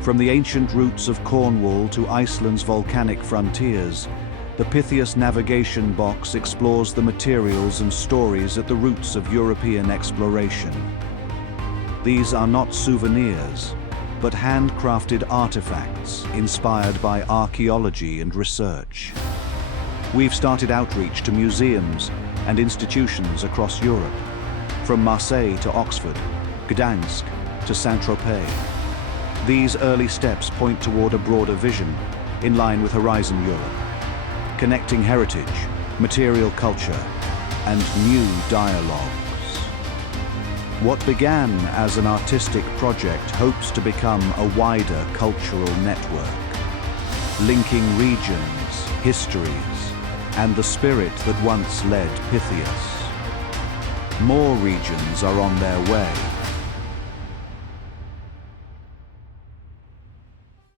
From the ancient roots of Cornwall to Iceland's volcanic frontiers, the Pytheas Navigation Box explores the materials and stories at the roots of European exploration. These are not souvenirs, but handcrafted artifacts inspired by archaeology and research. We've started outreach to museums and institutions across Europe, from Marseille to Oxford, Gdansk to Saint-Tropez. These early steps point toward a broader vision, in line with Horizon Europe, connecting heritage, material culture, and new dialogues. What began as an artistic project hopes to become a wider cultural network, linking regions, histories, and the spirit that once led Pytheas. More regions are on their way,